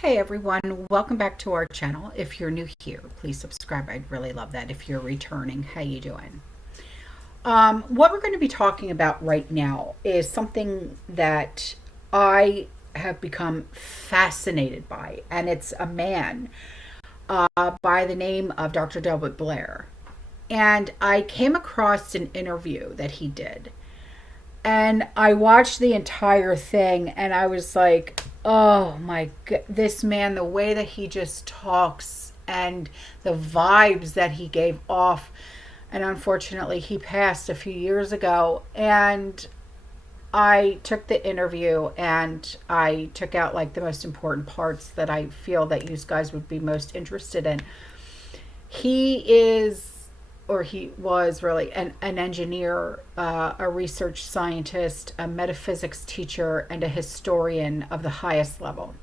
Hey everyone, welcome back to our channel. If you're new here, please subscribe. I'd really love that. If you're returning, how you doing? What we're going to be talking about right now is something that I have become fascinated by, and it's a man by the name of Dr. Delbert Blair. And I came across an interview that he did, and I watched the entire thing and I was like, oh my god, this man, the way that he just talks and the vibes that he gave off. And unfortunately, he passed a few years ago. And I took the interview and I took out like the most important parts that I feel that you guys would be most interested in. He is, or he was really an engineer, a research scientist, a metaphysics teacher, and a historian of the highest level.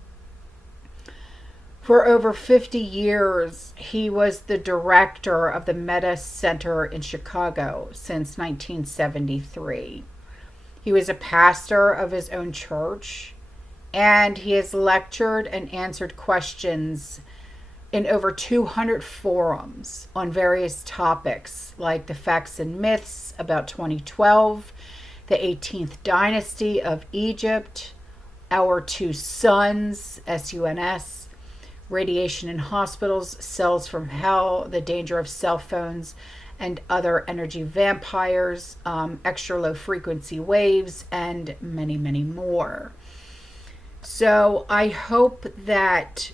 For over 50 years, he was the director of the Meta Center in Chicago since 1973. He was a pastor of his own church, and he has lectured and answered questions in over 200 forums on various topics like the facts and myths about 2012, the 18th dynasty of Egypt, our two suns, SUNS, radiation in hospitals, cells from hell, the danger of cell phones and other energy vampires, extra low frequency waves, and many, many more. So I hope that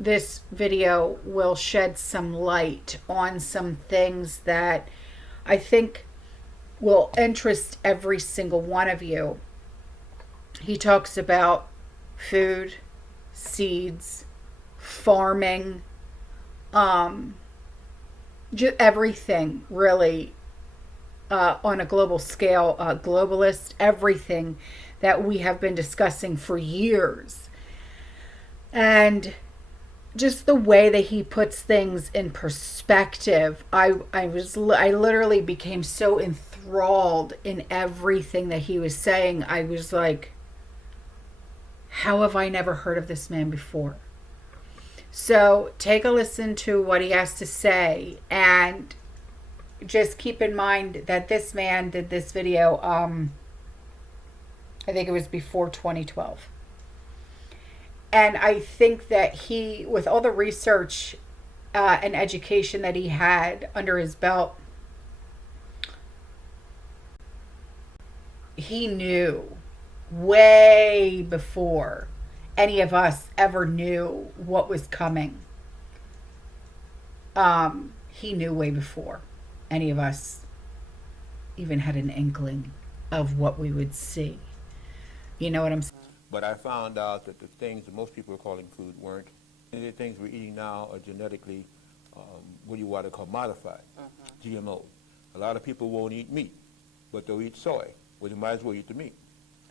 this video will shed some light on some things that I think will interest every single one of you. He talks about food, seeds, farming, just everything really, on a global scale, globalist, everything that we have been discussing for years. And just the way that he puts things in perspective, I literally became so enthralled in everything that he was saying. I was like, how have I never heard of this man before? So take a listen to what he has to say, and just keep in mind that this man did this video, I think it was before 2012. And I think that he, with all the research and education that he had under his belt, he knew way before any of us ever knew what was coming. He knew way before any of us even had an inkling of what we would see. You know what I'm saying? But I found out that the things that most people are calling food weren't. The things we're eating now are genetically, what do you want to call modified, GMO. A lot of people won't eat meat, but they'll eat soy. Well, they might as well eat the meat.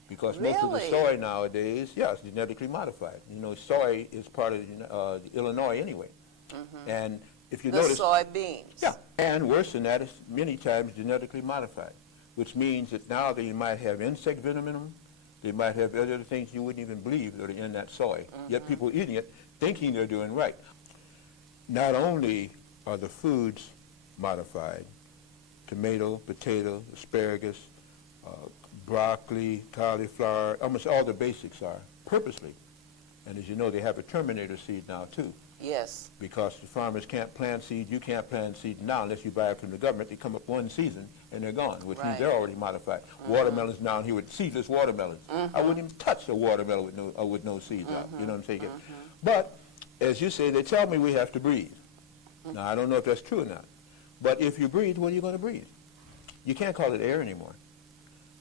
Because most of the soy nowadays, is genetically modified. You know, soy is part of Illinois anyway. And if you notice... The soybeans. Yeah, and worse than that, it's many times genetically modified, which means that now they might have insect venom in them. They might have other things you wouldn't even believe that are in that soy. Yet people eating it, thinking they're doing right. Not only are the foods modified, tomato, potato, asparagus, broccoli, cauliflower, almost all the basics are, purposely. And as you know, they have a terminator seed now too. Yes. Because the farmers can't plant seed, you can't plant seed now unless you buy it from the government. They come up one season and they're gone, which means they're already modified. Watermelons down here with seedless watermelons. I wouldn't even touch a watermelon with no seeds out. You know what I'm saying? But as you say, they tell me we have to breathe. Now I don't know if that's true or not. But if you breathe, what are you going to breathe? You can't call it air anymore.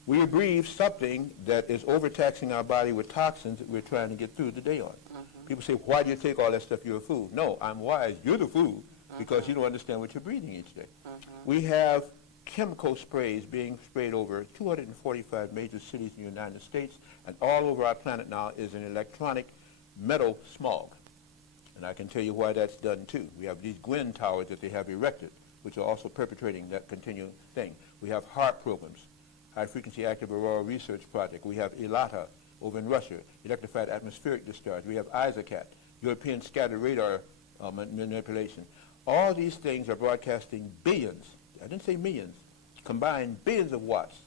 We breathe something that is overtaxing our body with toxins that we're trying to get through the day on. People say, why do you take all that stuff? You're a food. No, I'm wise. You're the food because you don't understand what you're breathing each day. We have chemical sprays being sprayed over 245 major cities in the United States, and all over our planet now is an electronic metal smog. And I can tell you why that's done too. We have these Gwen towers that they have erected, which are also perpetrating that continual thing. We have heart programs, high frequency active aurora research project. We have ELATA, over in Russia, electrified atmospheric discharge. We have ISACAT, European Scattered Radar manipulation. All these things are broadcasting billions, I didn't say millions, combined billions of watts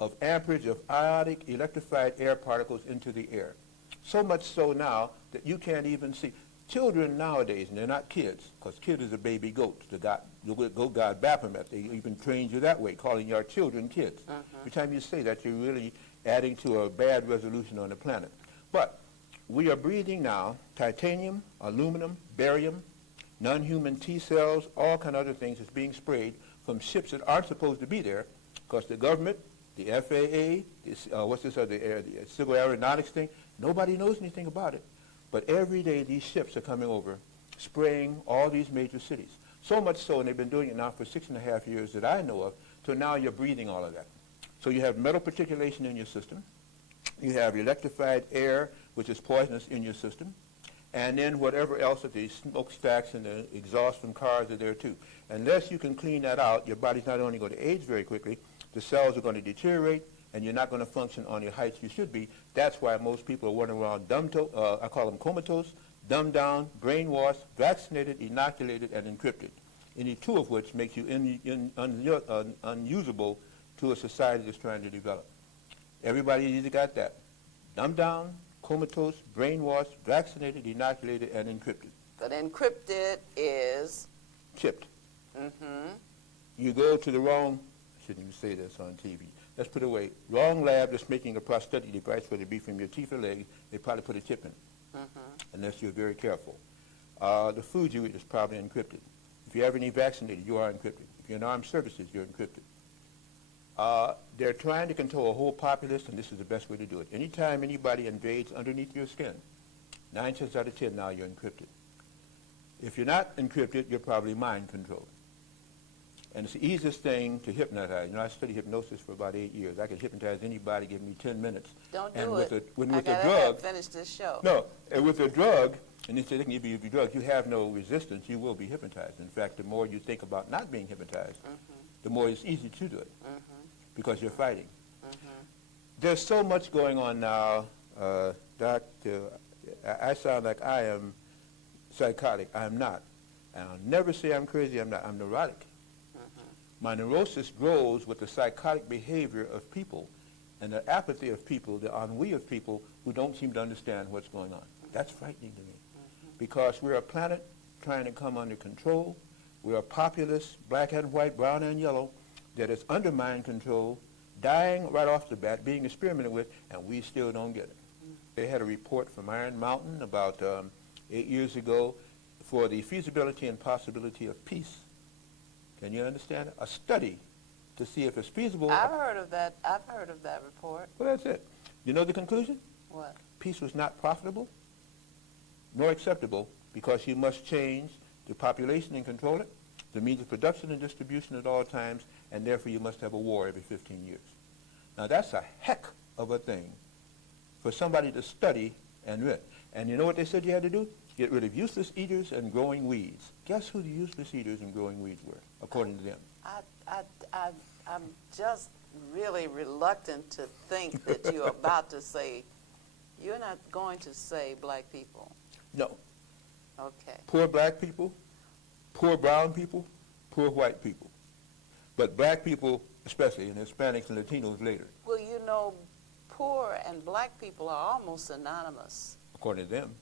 of amperage of ionic electrified air particles into the air. So much so now that you can't even see. Children nowadays, and they're not kids, because kid is a baby goat. The goat God Baphomet, they even trained you that way, calling your children kids. Every time you say that, you're really adding to a bad resolution on the planet. But we are breathing now titanium, aluminum, barium, non-human T cells, all kind of other things that's being sprayed from ships that aren't supposed to be there, because the government, the FAA, the Civil Aeronautics thing, nobody knows anything about it. But every day these ships are coming over, spraying all these major cities. So much so, and they've been doing it now for 6.5 years that I know of, so now you're breathing all of that. So you have metal particulation in your system. You have electrified air, which is poisonous, in your system. And then whatever else of the smokestacks and the exhaust from cars are there too. Unless you can clean that out, your body's not only going to age very quickly, the cells are going to deteriorate, and you're not going to function on the heights you should be. That's why most people are running around I call them comatose, dumbed down, brainwashed, vaccinated, inoculated, and encrypted. Any two of which makes you unusable to a society that's trying to develop. Everybody either got that. Dumbed down, comatose, brainwashed, vaccinated, inoculated, and encrypted. But encrypted is? Chipped. You go to the wrong, I shouldn't even say this on TV. Let's put it away. Wrong lab that's making a prosthetic device, whether it be from your teeth or legs, they probably put a chip in, unless you're very careful. The food you eat is probably encrypted. If you have any vaccinated, you are encrypted. If you're in armed services, you're encrypted. They're trying to control a whole populace, and this is the best way to do it. Anytime anybody invades underneath your skin, 9 times out of 10 now you're encrypted. If you're not encrypted, you're probably mind controlled. And it's the easiest thing to hypnotize. You know, I studied hypnosis for about 8 years. I could hypnotize anybody, give me 10 minutes. Don't and do with it. With I a gotta drug, finish this show. No, and with a drug, and they say they can give you drugs, you have no resistance, you will be hypnotized. In fact, the more you think about not being hypnotized, the more it's easy to do it, because you're fighting. There's so much going on now, Doc. I sound like I am psychotic. I'm not. And I'll never say I'm crazy. I'm not. I'm neurotic. My neurosis grows with the psychotic behavior of people and the apathy of people, the ennui of people who don't seem to understand what's going on. That's frightening to me, because we're a planet trying to come under control. We're a populace, black and white, brown and yellow, that is under mind control, dying right off the bat, being experimented with, and we still don't get it. They had a report from Iron Mountain about 8 years ago for the feasibility and possibility of peace. Can you understand it? A study to see if it's feasible. I've heard of that. I've heard of that report. Well, that's it. You know the conclusion? What? Peace was not profitable nor acceptable, because you must change the population and control it, the means of production and distribution at all times, and therefore you must have a war every 15 years. Now that's a heck of a thing for somebody to study and read. And you know what they said you had to do? Get rid of useless eaters and growing weeds. Guess who the useless eaters and growing weeds were, according to them? I'm just really reluctant to think that you're about to say, you're not going to say black people. No. Okay. Poor black people, poor brown people, poor white people. But black people especially, and Hispanics and Latinos later. Well, you know, poor and black people are almost synonymous. According to them.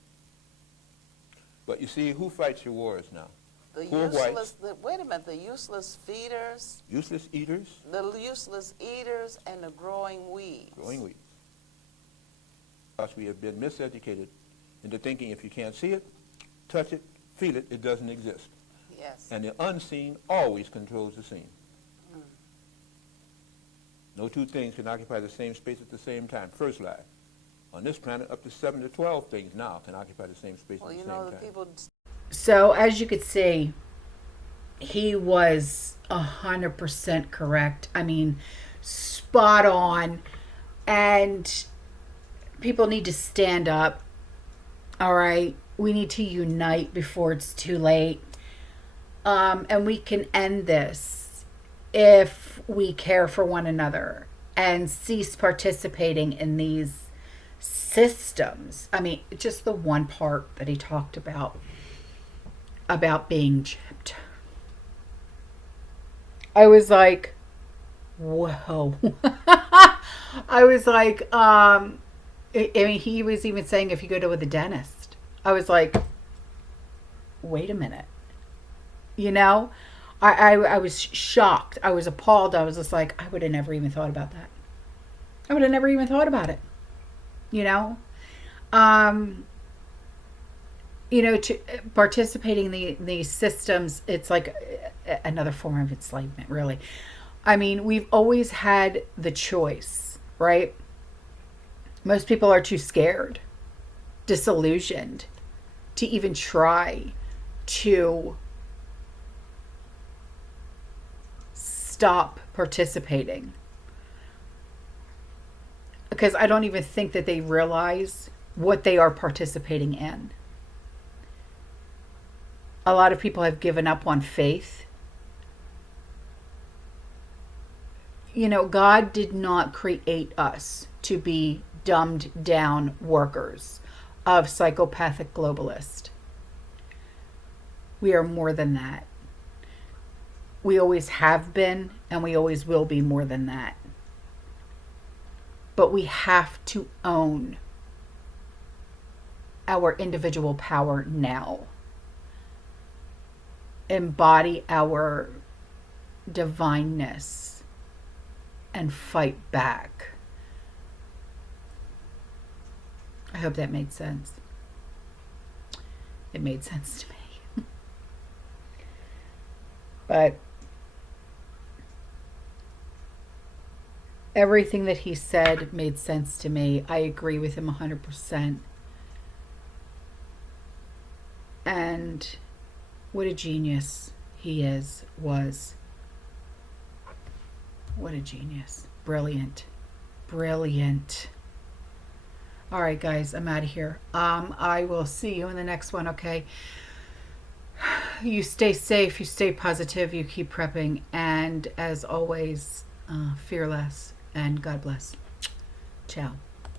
But you see, who fights your wars now? The poor useless, wait a minute, the useless feeders. Useless eaters. The useless eaters and the growing weeds. Growing weeds. Because we have been miseducated into thinking if you can't see it, touch it, feel it, it doesn't exist. Yes. And the unseen always controls the seen. No two things can occupy the same space at the same time. First lie. On this planet, up to 7 to 12 things now can occupy the same space at the same time. Well, you know, the people... So, as you could see, he was 100% correct. I mean, spot on. And people need to stand up. All right? We need to unite before it's too late. And we can end this if we care for one another and cease participating in these systems. I mean, just the one part that he talked about being gypped. I was like, whoa. I was like, I mean, he was even saying if you go to the dentist. I was like, wait a minute. You know, I was shocked. I was appalled. I was just like, I would have never even thought about that. I would have never even thought about it. You know, to participating in these systems, it's like another form of enslavement, really. I mean, we've always had the choice, right? Most people are too scared, disillusioned to even try to stop participating. Because I don't even think that they realize what they are participating in. A lot of people have given up on faith. You know, God did not create us to be dumbed down workers of psychopathic globalists. We are more than that. We always have been, and we always will be more than that. But we have to own our individual power now. Embody our divineness and fight back. I hope that made sense. It made sense to me. But everything that he said made sense to me. I agree with him 100%. And what a genius he was. What a genius. Brilliant. Brilliant. All right, guys, I'm out of here. I will see you in the next one, okay? You stay safe, you stay positive, you keep prepping, and as always, fear less, and God bless. Ciao.